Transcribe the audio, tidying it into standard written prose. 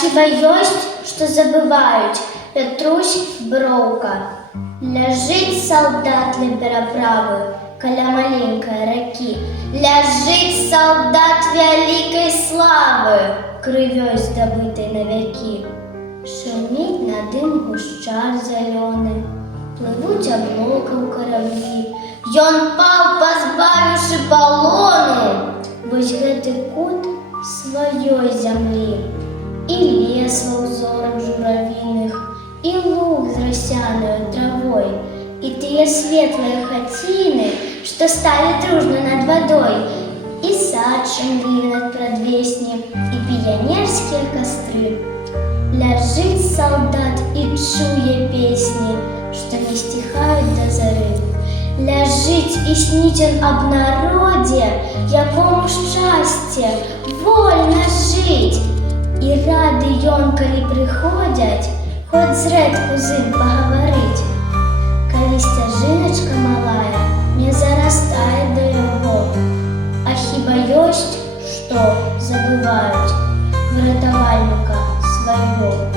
хіба ёсць, што забываюць? Пятрусь Броўка. Ляжыць салдат ля пераправы каля маленькай ракі. Ляжыць салдат вялікай славы, крывёй здабытай навякі. Шуміць над ім гушчар зялёны, плывуць аблокаў караблі. Ён паў, пазбавіўшы палону, вось гэты кут сваёй зямлі. І лес ва ўзорах журавіных, і луг з расяною травой, і тыя светлыя хаціны, што сталі дружна над вадой, і сад шумлівы над прадвесні, і піянерскія кастры. Ляжыць салдат і чуе песні, што не сціхаюць да зары. Ляжыць і сніць ён аб народзе, якому шчасце вольна жыць. І рады ён, калі прыходзяць, хоць зрэдку з ім пагаварыць. Калі сцяжыначка малая не зарастае да яго, а хіба ёсць, што забываюць выратавальніка свайго.